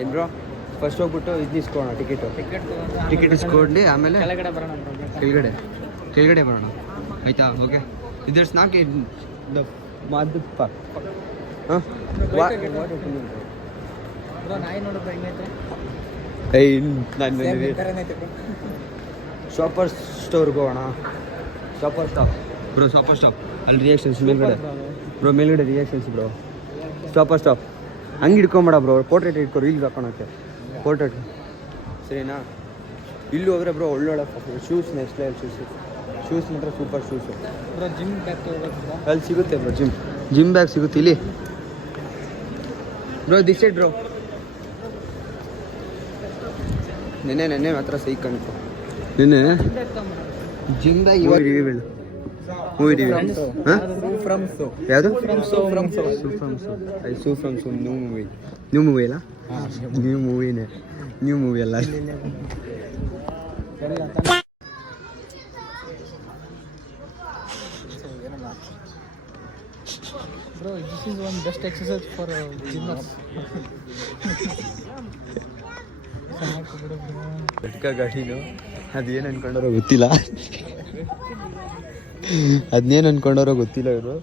ಏನು bro first ಹೋಗ್ಬಿಟ್ಟು ಇದು ಇಸ್ಕೊಳ್ಳೋಣ ಟಿಕೆಟ್ ಇಸ್ಕೊಂಡು ಆಮೇಲೆ ಕೆಳಗಡೆ ಬರೋಣ ಆಯಿತಾ? ಓಕೆ ಇದರ್ಸ್ ನಾಟ್ ದ ಮದ್ ಪಾರ್ಕ್. ಹಾಂ ಶಾಪರ್ ಸ್ಟೋರ್ಗೆ ಹೋಗೋಣ. ಶಾಪರ್ ಸ್ಟಾಪ್ ಅಲ್ಲಿ ರಿಯಾಕ್ಷನ್ಸ್ ಮೇಲ್ಗಡೆ ಬ್ರೋ, ಮೇಲ್ಗಡೆ ರಿಯಾಕ್ಷನ್ಸ್ ಬ್ರೋ. ಸ್ಟಾಪ್ ಹಂಗೆ ಹಿಡ್ಕೊಂಬೇಡ ಬ್ರೋ, ಪೋರ್ಟ್ರೇಟ್ ಇಟ್ಕೊ ರೀಲ್ಸ್ ಹಾಕೋಣಕ್ಕೆ ಪೋರ್ಟ್ರೇಟ್ ಸರಿನಾ? ಇಲ್ಲಿ ಹೋದ್ರೆ ಬ್ರೋ ಒಳ್ಳೊಳ್ಳೆ ಶೂಸ್, ನೆಕ್ಸ್ಟ್ ಲೆವೆಲ್ ಶೂಸ್ ಮಾತ್ರ super shoes bro. Gym bag ಅಲ್ಲಿ ಸಿಗುತ್ತೆ ಬ್ರೋ, ಜಿಮ್ ಬ್ಯಾಗ್ ಸಿಗುತ್ತೆ ಇಲ್ಲಿ ಬ್ರೋ. This side bro. ನೆನ್ನೆ ಮಾತ್ರ ಸೈಕ್ ಅನ್ಕೊ. ನೆನ್ನೆ ಜಿಮ್ ಬ್ಯಾಗ್ ಇವಾಗ ಮೂವಿ ಟಿವಿ ಯಾವುದು? ನ್ಯೂ ಮೂವಿ ಅಲ್ಲ? ನ್ಯೂ ಮೂವಿ ಅಲ್ಲ. Bro, this is one best exercise for gymmers. ಗಾಡಿನು ಅದೇನು ಅನ್ಕೊಂಡಾರೋ ಗೊತ್ತಿಲ್ಲ. ಅದನ್ನೇನು ಅನ್ಕೊಂಡಾರೋ ಗೊತ್ತಿಲ್ಲ. ಇವರು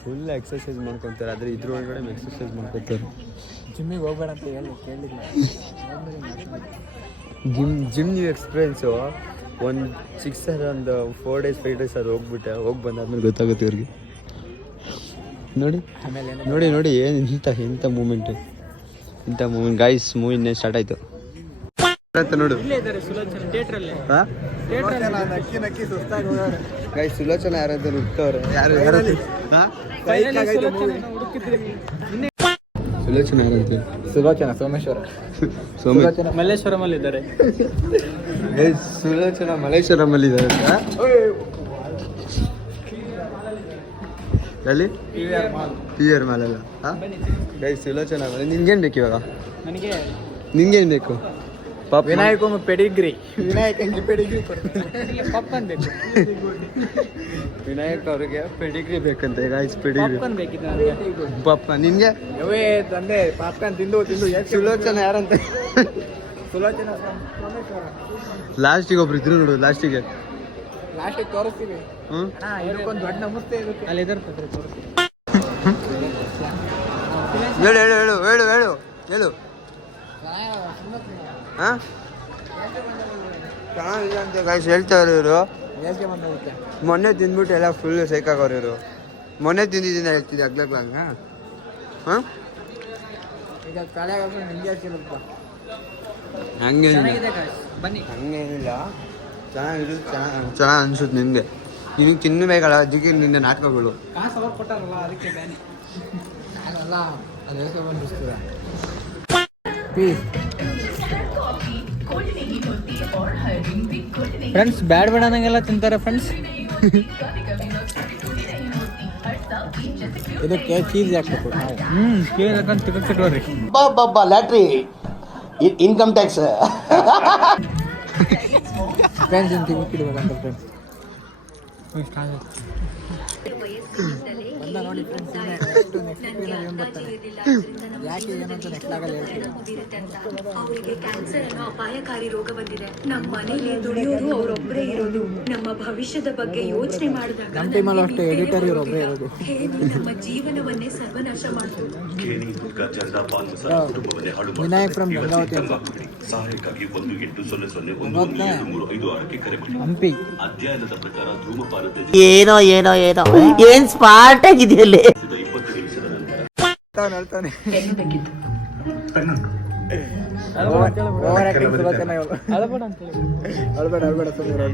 ಫುಲ್ ಎಕ್ಸರ್ಸೈಸ್ ಮಾಡ್ಕೊತಾರೆ, ಆದರೆ ಇದ್ರೊಳಗಡೆ ಎಕ್ಸರ್ಸೈಸ್ ಮಾಡ್ಕೊತಾರೆ. ಜಿಮ್ಮಿಗೆ ಹೋಗ್ಬೇಡ ಅಂತ ಕೇಳಿಲ್ಲ. ಜಿಮ್ ನೀವು ಎಕ್ಸ್ಪೀರಿಯೆನ್ಸು ಒಂದು 4 days 5 days ಅದು ಹೋಗಿ ಬಂದಾದ್ಮೇಲೆ ಗೊತ್ತಾಗುತ್ತೆ ಇವ್ರಿಗೆ. ನೋಡಿ ಏನು ಇಂಥ ಮೂಮೆಂಟ್ ಗಾಯ್ಸ್. ಮೂವಿ ಇನ್ನೇ ಸ್ಟಾರ್ಟ್ ಆಯಿತು ಅಂತ ನೋಡು. ಗಾಯ್ಸ್ ಸುಲೋಚನ ಯಾರಂತ ಹುಡ್ತವ್ರೆ. ಸುಲೋಚನ ಸೋಮೇಶ್ವರ ಮಲ್ಲೇಶ್ವರಮಲ್ಲಿ ಇದ್ದಾರೆ. ಸುಲೋಚನ ಮಲ್ಲೇಶ್ವರಮಲ್ಲಿ ಇದ್ದಾರೆ. ಎಲ್ಲಿ? PVR ಮಾಲಲ್ಲ. ಗೈಸ್ ಸುಲೋಚನ ನಿನ್ಗೇನು ಬೇಕು ಇವಾಗ? ನಿನ್ಗೇನು ಬೇಕು? ವಿನಾಯಕ ಪೆಡಿಗ್ರಿ. ವಿನಾಯಕಂಗೆ ಪೆಡಿಗ್ರಿ ಪಾಪ್ಕಾರ್ನ್ ಬೇಕು. ವಿನಾಯಕ್ ಅವ್ರಿಗೆ ಪೆಡಿಗ್ರಿ ಬೇಕಂತೆ ಗಾಯ್ಸ್. ಪೆಡಿಗ್ರಿ ಪಾಪ್ಕಾರ್ನ್ ನಿನ್ಗೆ? ತಂದೆ ಪಾಪ್ಕಾರ್ನ್ ತಿಂದು ಸುಲೋಚನ ಯಾರಂತ? ಸುಲೋಚನ ಲಾಸ್ಟಿಗೆ ಒಬ್ರು ಇದ್ರು ನೋಡು. ಲಾಸ್ಟಿಗೆ ತೋರಿಸ್ತೀವಿ. ಇದಕ್ಕೊಂದು ದೊಡ್ಡ ನಮಸ್ತೆ ಇರುತ್ತೆ ಅಲ್ಲಿ. ಹೇಳು ಹಾಂ ಚೆನ್ನಾಗಿಲ್ಲ ಅಂತ ಗಾಯ್ಸ್ ಹೇಳ್ತಾವ್ರು ಇವರು. ಮೊನ್ನೆ ತಿಂದ್ಬಿಟ್ಟು ಎಲ್ಲ ಫುಲ್ ಸೈಕಾಗೋರು ಇವರು. ಮೊನ್ನೆ ತಿಂದಿದ್ದೀನಿ ಹೇಳ್ತಿದ್ದೆ ಅಗ್ಲಗ್ಲಾಗ. ಹಾಂ ಹಂಗೇನಿಲ್ಲ, ಚೆನ್ನಾಗಿರೋದು ಚೆನ್ನಾಗಿ ಅನ್ಸುತ್ತೆ ನಿನಗೆ. ನಿನಗೆ ತಿನ್ನಬೇಕಲ್ಲ, ಅದಕ್ಕೆ ನಿನ್ನ ನಾಟಕಗಳು. ಫ್ರೆಂಡ್ಸ್ ಬ್ಯಾಡ್ ಬೇಡ ಅನ್ನಂಗೆಲ್ಲ ತಿಂತಾರೆ ಫ್ರೆಂಡ್ಸ್. ಇದಕ್ಕೆ ಚೀಸ್ ಹಾಕ್ಬೇಕು. ಚೀಸ್ ಹಾಕೊಂಡು ಟಿಕೆಟ್ ಕಟ್ಟೋರಿ. Lottery income tax. ಫ್ರೆಂಡ್ಸ್ ಅಂತ ಟಿಕೆಟ್ ಇಡಬೇಕಂತ ಫ್ರೆಂಡ್ಸ್. ಬಂದ ನೋಡಿ ಫ್ರೆಂಡ್ಸ್. ಯಾಕೆ ಏನು ಅಂತ ನೆಕ್ಸ್ಟ್ ಆಗಲ್ಲ ಹೇಳ್ತೀನಿ. ಅವರಿಗೆ ಕ್ಯಾನ್ಸರ್ ಅನ್ನೋ ಅಪಾಯಕಾರಿ ರೋಗ ಬಂದಿದೆ. ನಮ್ಮ ಮನೇಲಿ ದುಡಿಯೋದು ಅವರೊಬ್ಬರೇ ಇರೋದು. ನಮ್ಮ ಭವಿಷ್ಯದ ಬಗ್ಗೆ ಯೋಚನೆ ಮಾಡಿದಾಗ ಎಡಿಟರ್ ಇವರೊಬ್ಬರೇ ಇರೋದು. ನಮ್ಮ ಜೀವನವನ್ನೇ ಸರ್ವನಾಶ ಮಾಡಿತು. ವಿನಾಯಕ್ ಫ್ರಮ್ ಗಂಗಾವತಿ ಅಂತ ಹಂಪಿ. ಏನೋ ಏನ್ ಸ್ಮಾರ್ಟ್ ಆಗಿದೆಯಲ್ಲಿ. ಅಳ್ಬೇಡ ಸುಮ್ಮನೆ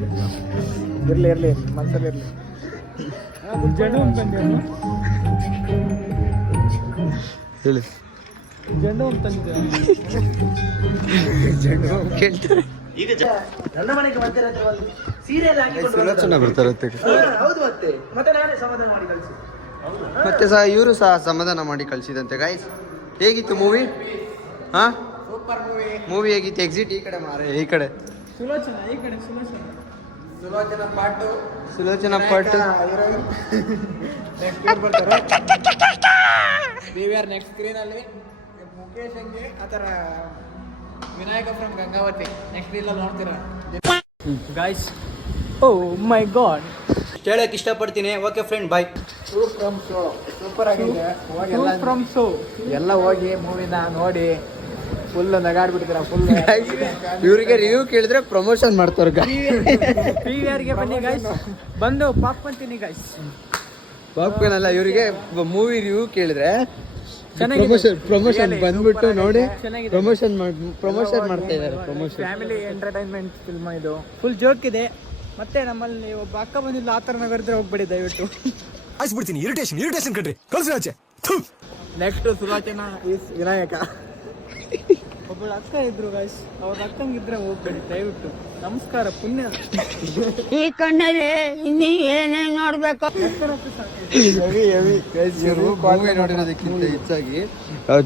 ಇರ್ಲಿ ಮನ್ಸಲ್ಲಿ ಇರ್ಲಿ. ಹೇಳಿ ಕೇಳ್ತಾರೆ. ನನ್ನ ಮನೆಗೆ ಸೀರಿಯಲ್ ಸುಲೋಚನ ಬರ್ತಾರೆ ಮತ್ತೆ ನಾನೇ ಸಮಾಧಾನ ಮಾಡಿ ಕಳಿಸಿ. ಮತ್ತೆ ಇವರು ಸಹ ಸಮಾಧಾನ ಮಾಡಿ ಕಳಿಸಿದಂತೆ ಗಾಯ್ಸ್. ಹೇಗಿತ್ತು ಮೂವಿ? ಹಾಂ ಮೂವಿ ಹೇಗಿತ್ತು? ಎಕ್ಸಿಟ್ ಈ ಕಡೆ ಮಾರೆ, ಈ ಕಡೆ ಸುಲೋಚನ ಪಾಟು ನೆಕ್ಸ್ಟ್ ಸ್ಕ್ರೀನ್ ಅಲ್ಲಿ ಮುಖೇಶ್ ಹಂಗೆ ಆ ಥರ ವಿನಾಯಕ ಫ್ರಮ್ ಗಂಗಾವತಿ ನೆಕ್ಸ್ಟ್ ರೀಲಲ್ಲಿ ನೋಡ್ತೀರಾ ಗಾಯ್ಸ್ ಓ ಮೈ ಗಾಡ್ ಹೇಳಕ್ಕೆ ಇಷ್ಟಪಡ್ತೀನಿ. Okay friend, bye. From show super ಆಗಿದೆ. ಹೋಗಿ ಫ್ರಮ್ ಶೋ ಎಲ್ಲ ಹೋಗಿ ಮೂವಿನ ನೋಡಿ ಫುಲ್ ನಗಾಡ್ಬಿಡ್ತೀರಾ ಫುಲ್. ಇವರಿಗೆ ರಿವ್ಯೂ ಕೇಳಿದ್ರೆ ಪ್ರಮೋಷನ್ ಮಾಡ್ತಾರೆ. PVRಗೆ ಬನ್ನಿ ಗಾಯ್ಸ್, ಬಂದು ಪಾಪ್ಕಾರ್ನ್ ತಿನ್ನಿ ಗಾಯ್ಸ್. ಪಾಪ್ಕಾರ್ನ್ ಅಲ್ಲ, ಇವರಿಗೆ ಮೂವಿ ರಿವ್ಯೂ ಕೇಳಿದ್ರೆ ಚೆನ್ನಾಗಿದೆ. ಪ್ರಮೋಷನ್ ಬಂದ್ಬಿಟ್ಟು ನೋಡಿ ಚೆನ್ನಾಗಿದೆ. ಪ್ರಮೋಷನ್ ಮಾಡ್ತಾ ಇದ್ದಾರೆ. ಪ್ರಮೋಷನ್ ಫ್ಯಾಮಿಲಿ ಎಂಟರ್ಟೈನ್ಮೆಂಟ್ ಫಿಲ್ಮ್ ಇದು. ಫುಲ್ ಜೋಕ್ ಇದೆ. ಮತ್ತೆ ನಮ್ಮಲ್ಲಿ ಒಬ್ಬ ಅಕ್ಕ ಬಂದಿಲ್ಲ, ಆ ಥರ ನಗರಿದ್ರೆ ಹೋಗ್ಬೇಡಿ ದಯವಿಟ್ಟು. ಆಯ್ಸ್ಬಿಡ್ತೀನಿ. ಇರಿಟೇಷನ್ ಕಣ್ರಿ, ಕಳ್ಸಿ ಆಚೆ. Next Sulochana is Vinayaka. ಒಬ್ಬಳು ಅಕ್ಕ ಇದ್ರು ಗಾಯ್ಸ್, ಅವ್ರ ಅಕ್ಕಂಗಿದ್ರೆ ಹೋಗ್ಬೇಡಿ ದಯವಿಟ್ಟು. ನಮಸ್ಕಾರ, ಪುಣ್ಯ. ಈ ಕಣ್ಣಲ್ಲಿ ಇನ್ನೀ ಏನೇನ್ ನೋಡ್ಬೇಕು. ಮೂವಿ ನೋಡಿರೋದಕ್ಕಿಂತ ಹೆಚ್ಚಾಗಿ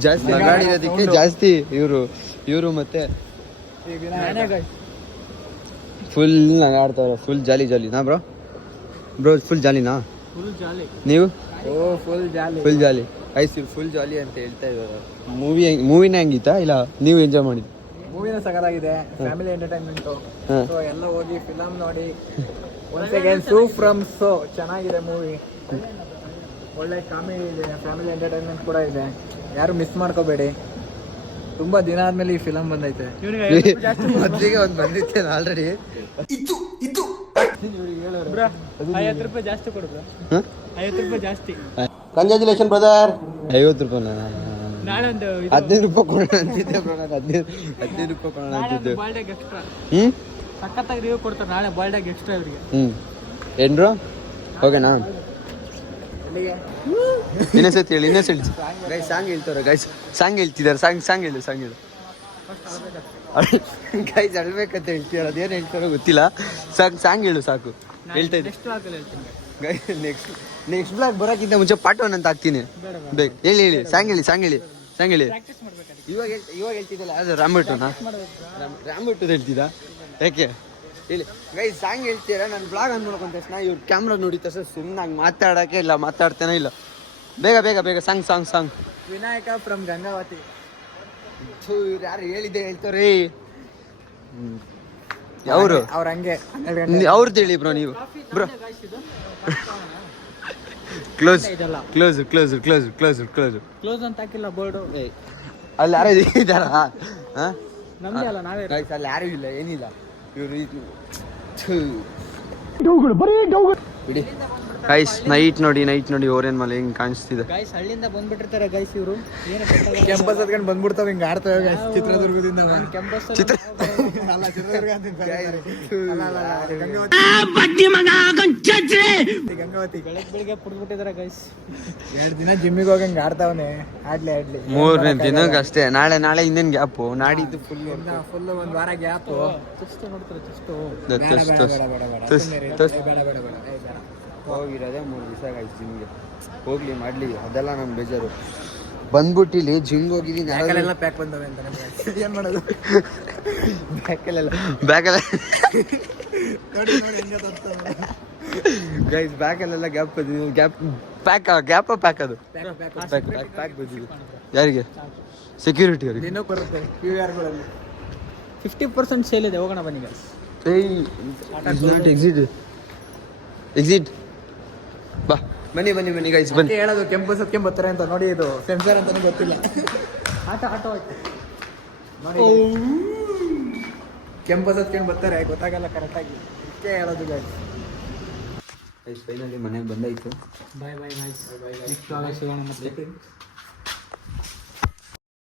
ಜಾಸ್ತಿ ನಗಾಡಿರೋದಕ್ಕೆ ಜಾಸ್ತಿ ಇವರು ಮತ್ತೆ ನಾನೇ ಗಾಯ್ಸ್. ಫುಲ್ ನಗಾಡ್ತಾವ್ರೆ. ಫುಲ್ ಜಾಲಿ ನಾ ಬ್ರೋ ಫುಲ್ ಜಾಲಿನಾ ಫುಲ್ ಜಾಲಿ. ನೀವು? Oh full jolly. Full jolly ice full jolly ಅಂತ ಹೇಳ್ತಾ ಇದ್ದಾರೆ. ಮೂವಿನ ಹೆಂಗಿತ್ತಾ ಇಲ್ಲ ನೀವು ಎಂಜಾಯ್ ಮಾಡಿದ್ದು? ಮೂವಿನ ಸಗಲಾಗಿದೆ. Family entertainment. ಹಾ. ಸೊ ಎಲ್ಲ ಹೋಗಿ ಫಿಲಮ್ ನೋಡಿ. ಒನ್ಸ್ ಅಗೇನ್ ಸೂ ಫ್ರಮ್ ಸೋ ಚೆನ್ನಾಗಿದೆ ಮೂವಿ. ಒಳ್ಳೆ ಕಾಮಿಡಿ ಇದೆ, ಫ್ಯಾಮಿಲಿ ಎಂಟರ್ಟೈನ್ಮೆಂಟ್ ಕೂಡ ಇದೆ. ಯಾರು ಮಿಸ್ ಮಾಡ್ಕೋಬೇಡಿ. ತುಂಬಾ ದಿನ ಆದ್ಮೇಲೆ ಈ ಫಿಲಮ್ ಬಂದೈತೆ. ಇವ್ನಿಗೆ ಮೊದಲಿಗೆ ಒಂದು ಬಂದಿತ್ತೇನು ಆಲ್ರೆಡಿ? ಬ್ರಾ 50 ರೂಪಾಯಿ ಜಾಸ್ತಿ ಕೊಡು ಬ್ರಾ. 50 ರೂಪಾಯಿ ಜಾಸ್ತಿ. Congratulation brother. 50 ರೂಪಾಯಿ ನಾಳೆ ಒಂದು 15 ರೂಪಾಯಿ ಕೊಡೋಣ ಅಂತಿದ್ದೆ ಬ್ರೋ. ನಾನು 15 ರೂಪಾಯಿ ಕೊಡೋಣ ಅಂತಿದ್ದೆ. ಬಾಲ್ಡಾಗ್ ಎಕ್ಸ್ಟ್ರಾ ಹ್ಮ್ ಸಖತ್ತಾಗಿ ರಿವ್ಯೂ ಕೊಡ್ತಾರೆ ನಾಳೆ ಬಾಲ್ಡಾಗ್ ಎಕ್ಸ್ಟ್ರಾ ಇವರಿಗೆ. ಏನ್ ಬ್ರೋ? ಓಕೆನಾ? ಇನ್ನೊಂದ್ಸತಿ ಹೇಳಿ. ಗೈಸ್ ಸಾಂಗ್ ಹೇಳ್ತಾರೆ. ಗೈಸ್ ಸಾಂಗ್ ಹೇಳ್ತಿದ್ದಾರೆ. ಸಾಂಗ್ ಹೇಳು. ಗೈಸ್ ಅಳ್ಬೇಕಂತ ಹೇಳ್ತೀರ, ಅದೇನು ಹೇಳ್ತಾರೋ ಗೊತ್ತಿಲ್ಲ. ಸಾಂಗ್ ಹೇಳು ಸಾಕು. ಹೇಳ್ತಾ ಇದ್ದೆ. ನೆಕ್ಸ್ಟ್ ಆಗಲ್ಲ ಹೇಳ್ತೀನಿ. ಗೈಸ್ ನೆಕ್ಸ್ಟ್ ಬ್ಲಾಗ್ ಬರೋಕ್ಕಿಂತ ಮುಂಚೆ ಪಾರ್ಟ್ 1 ಅಂತ ಹಾಕ್ತೀನಿ. ಬೇಕು ಹೇಳಿ ಸಾಂಗ್ ಹೇಳಿ. ಪ್ರಾಕ್ಟೀಸ್ ಮಾಡ್ಬೇಕಾದ್ರೆ ಇವಾಗ ಹೇಳ್ತಿದ್ದಲ್ಲ, ಅದು ರಾಮ್ಬಿಟ್ಟುನಾ? ರಾಮ್ಬಿಟ್ಟು ಹೇಳ್ತಿದ್ದ ಯಾಕೆ ಹೇಳಿ ಗೈಸ್. ಸಾಂಗ್ ಹೇಳ್ತೀರಾ, ನಾನು ಬ್ಲಾಗ್ ಆನ್ ಮಾಡ್ಕೊಂಡ ತಕ್ಷಣ ಇವ್ರು ಕ್ಯಾಮ್ರಾ ನೋಡಿದ ತಕ್ಷಣ ಸುಮ್ಮನೆ ಮಾತಾಡೋಕೆ ಇಲ್ಲ, ಮಾತಾಡ್ತೇನೆ ಇಲ್ಲ. ಬೇಗ ಸಾಂಗ್. ವಿನಾಯಕ ಫ್ರಮ್ ಗಂಗಾವತಿ. ಇವ್ರು ಯಾರು ಹೇಳಿದ್ದೆ ಹೇಳ್ತಾರೆ. ಅವರು ಅವ್ರ ಹಂಗೆ ಅವ್ರದ್ದು ಹೇಳಿ ಬ್ರೋ. ನೀವು ಬ್ರೋ ಕ್ಲೋಸ್ ಕ್ಲೋಸ್ ಅಂತ ಹಾಕಿಲ್ಲ ಬೋರ್ಡು. ಅಲ್ಲಿ ಯಾರು ಇದ್ದಾರ? ನಮ್ದೇ ಅಲ್ಲ, ನಾವೇ ಗೈಸ್ ಅಲ್ಲಿ ಯಾರು ಇಲ್ಲ, ಏನಿಲ್ಲ. ಇವರು ಬಿಡಿ ಗೈಸ್. ನೈಟ್ ನೋಡಿ ಓರೇನ್ ಮಲೆ ಹೆಂಗ್ ಕಾಣಿಸ್ತಿದೆ. ಗೈಸ್ ಹಳ್ಳಿಯಿಂದ ಬಂದ್ಬಿಟ್ಟಿರ್ತಾರೆ ಗೈಸ್ ಇವರು. ಏನು ಕೆಂಪಸ್ ಹತ್ಕೊಂಡು ಬಂದ್ಬಿಡ್ತಾವ ಹಿಂಗೆ ಆಡ್ತಾವೆ guys. ಚಿತ್ರದುರ್ಗದಿಂದ ಕ್ಯಾಂಪಸ್ ಚಿತ್ರ ಅಲ್ಲ ಚಿತ್ರದುರ್ಗ ಅಂತ ಗಂಗಾವತಿ. ಬೆಳಿಗ್ಗೆ ಪುಡ್ಬಿಟ್ಟಿದ್ದಾರೆ ಗೈಸ್. 2 ದಿನ ಜಿಮ್ಮಿಗೆ ಹೋಗಿ ಹಂಗೆ ಆಡ್ತಾವನೆ. ಆಡ್ಲಿ 3ನೇ ದಿನಕ್ಕೆ ಅಷ್ಟೇ. ನಾಳೆ ಇನ್ನೇನು ಗ್ಯಾಪು, ನಾಡಿದ್ದು ಫುಲ್ ಫುಲ್ 1 ವಾರ ಗ್ಯಾಪ್. ಚೆಸ್ಟ್ ನೋಡ್ತಾರೆ ಚೆಸ್ಟ್. ಹೋಗಿರೋದೇ 3 ದಿವಸ ಆಯ್ತು ಜಿಮ್ಗೆ. ಹೋಗ್ಲಿ ಮಾಡ್ಲಿ, ಅದೆಲ್ಲ ನಮ್ಗೆ ಬೇಜಾರು. ಬಂದ್ಬಿಟ್ಟು ಇಲ್ಲಿ ಜಿಮ್ಗೆ ಹೋಗಿದ್ದೀನಿ. ಬ್ಯಾಕಲ್ಲೆಲ್ಲ ಪ್ಯಾಕ್ ಬಂದವೆ ಅಂತ ಏನ್ ಮಾಡೋದು? ಬ್ಯಾಕಲ್ಲೆಲ್ಲ ಗೈಸ್ ಬ್ಯಾಕಲ್ಲೆಲ್ಲ ಗ್ಯಾಪ್ ಪ್ಯಾಕ್ ಅದು ಪ್ಯಾಕ್ ಬಂದಿದೆ. ಯಾರಿಗೆ? ಸೆಕ್ಯೂರಿಟಿ ಅವರಿಗೆ. ದಿನಕ್ಕೆ ಬರುತ್ತೆ PVRಗಳಲ್ಲಿ. 50% ಸೇಲ್ ಇದೆ, ಹೋಗೋಣ ಬನ್ನಿ ಗೈಸ್. ಎಕ್ಸಿಟ್ ಬಾ ಬನ್ನಿ ಗೈಸ್ ಬನ್ನಿ. ಹೇಳೋದು ಕೆಂಪಸ್ ಹತ್ಕೊಂಡ್ ಬರ್ತಾರೆ ಅಂತ, ನೋಡಿ ಇದು ಸೆನ್ಸರ್ ಅಂತಾನೆ ಗೊತ್ತಿಲ್ಲ. ಆಟೋ ಆಯ್ತು ನೋಡಿ ಕೆಂಪಸ್ ಹತ್ಕೊಂಡ್ ಬರ್ತಾರೆ, ಗೊತ್ತಾಗಲ್ಲ ಕರೆಕ್ಟಾಗಿ. ಇದಕ್ಕೆ ಹೇಳೋದು ಗೈಸ್. ಫೈನಲಿ ಮನೆಗೆ ಬಂದಾಯ್ತು. Bye guys. ನೆಕ್ಸ್ಟ್ ಸಿಗೋಣ ಮತ್ತೆ.